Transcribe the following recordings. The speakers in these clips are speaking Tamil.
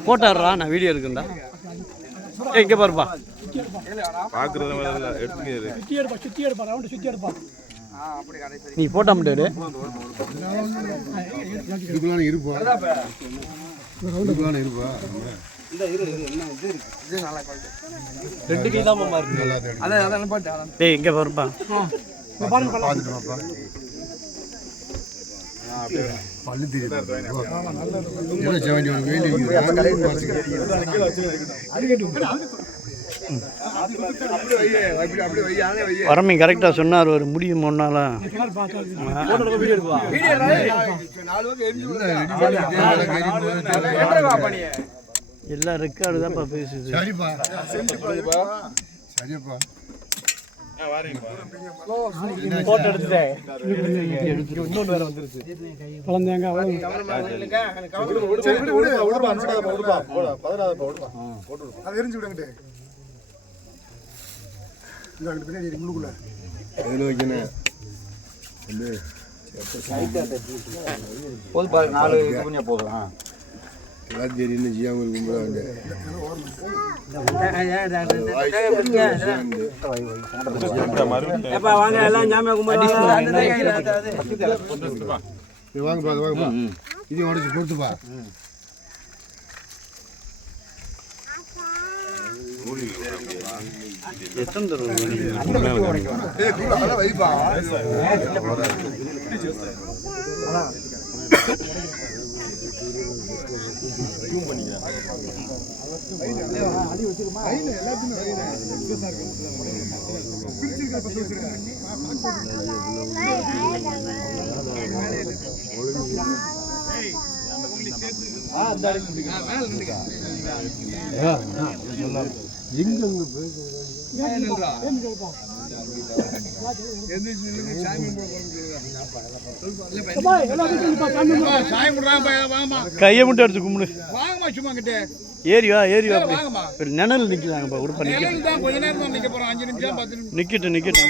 போட்டாடுறா நான் வீடியோ இருக்குண்டா இங்க பாருப்பா நீ போட்டா முடியாது இங்க பாருப்பா வரமே கரெக்டா சொன்னார் ஒரு முடியும் ஒன்னால எல்லாம் ரெக்கார்டு தான்ப்பா பேசுது. கையை மட்டும் எடுத்து கும்பிடு ஏரியா ஏரியா நிழல் நிக்கிறாங்க நிக்கட்டு நிக்கட்டு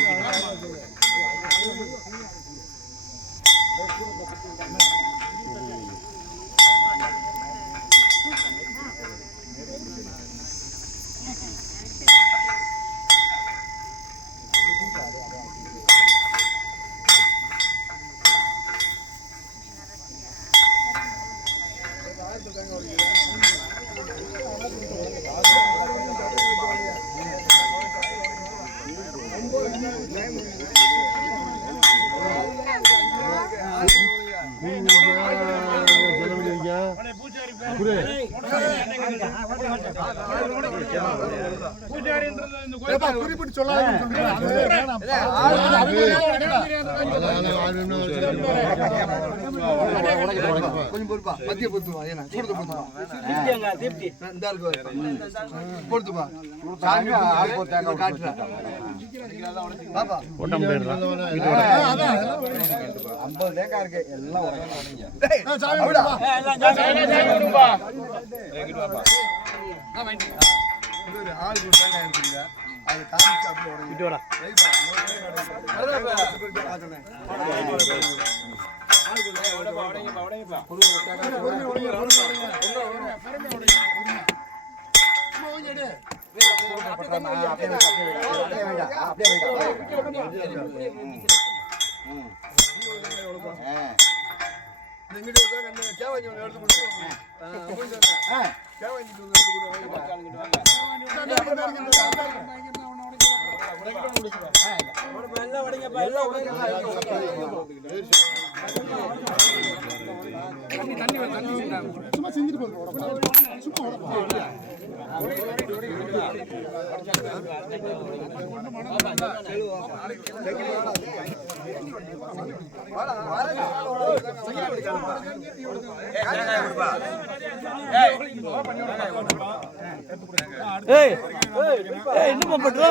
என்னமா பண்ற?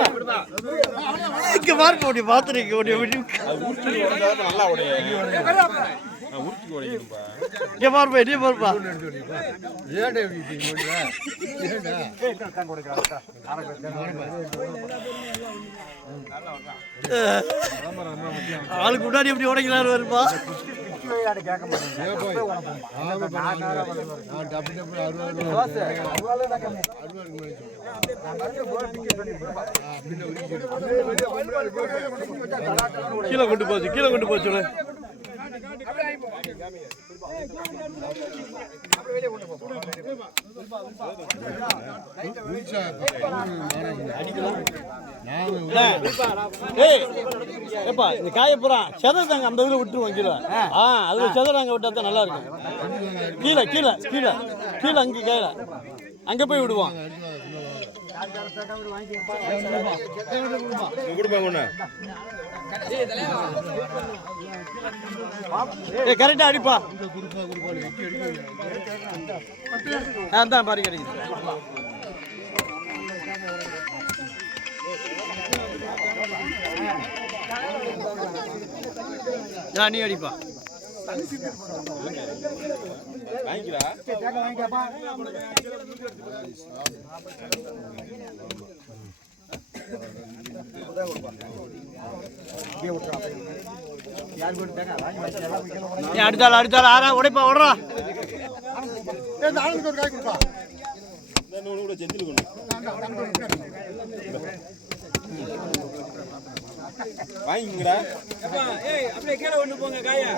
இங்க பார்க்க முடியும் பாத்துறீங்க நல்லா இங்க பார்ப்பா இங்கே பார்ப்பா ஆளுக்கு முன்னாடி எப்படி உடைக்கிறாரு வருப்பா கீழே கொண்டு போச்சு இந்த காயப்புறம் செதறாங்க அந்த இதுல விட்டுருவோம் கீழே அதுல செதறாங்க விட்டா தான் நல்லா இருக்கும் கீழே கீழே கீழே கீழே அங்க கையில அங்க போய் விடுவோம் கரெக்டா அடிப்பா அதான் பாரு கிடைக்குது நீ அடிப்பா அடுத்தாள் ஆறா உடைப்பா ஓடுறா வாங்கிங்கடா அப்படியே கீழே கொண்டு போங்க காயா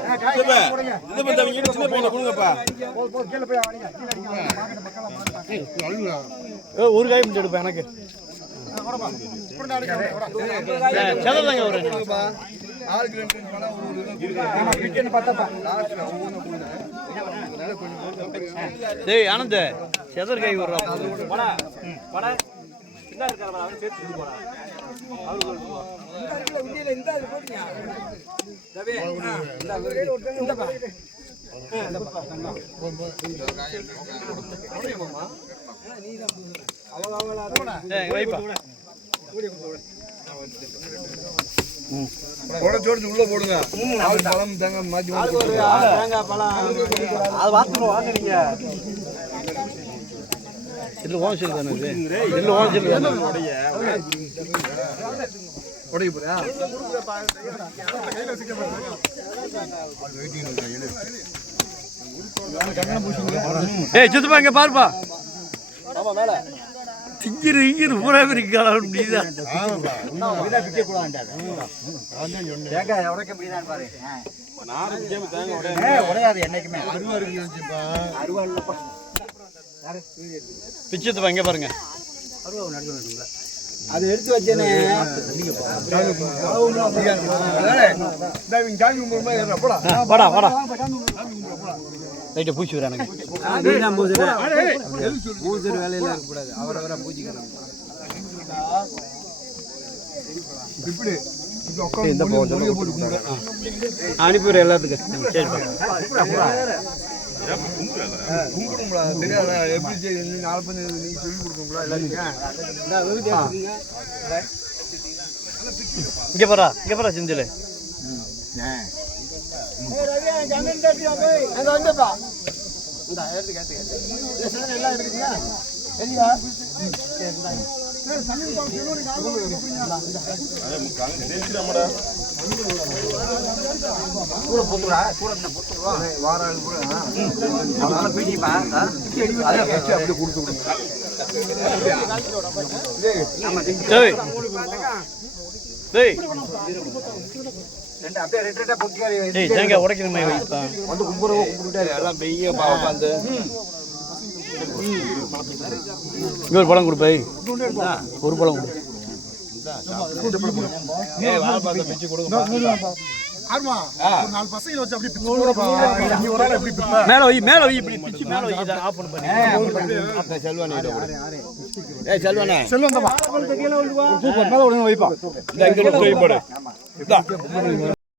ஒரு காய் முடிச்சு எடுப்பேன் எனக்கு டேய் ஆனந்த் செதர் கை விடுறா வைப்பா ஜோடிச்சு உள்ள போடுங்க பழம் தேங்காய் மாத்தி தேங்காய் பழம் அது வாத்துட்டு வாங்குறீங்க இதுல ஹோல்சேல் தானே இதுல ஹோல்சேல் தானே உடைய போறியா ஏய் சித்தப்பா இங்க பாருப்பா திங்கிரு பூரா இருக்காளா அப்படிதான் பிச்சத்துப்பா இங்க பாருங்க அது எடுத்து வச்சேனே வாடா வாடா லைட்டை பூச்சி விட எனக்கு பூசர் வேலையில இருக்கக்கூடாது அவரை பூச்சிக்கிறோம் அனுப்பிவிட எல்லாத்துக்கும் சரிப்பா இங்க போறா செந்தில் தேங்காய் உடைக்கிற மாதிரி வந்து கும்பிட்டாரு எல்லாம் பெய்ய உட்காந்து இங்க ஒரு பழம் கொடுப்பாய் ஒரு பழம் மேல வை இப்படி பிச்சு மேல வை ஆஃப் பண்ணி செல்வானே சூப்பர் மேல உடனே வைப்பா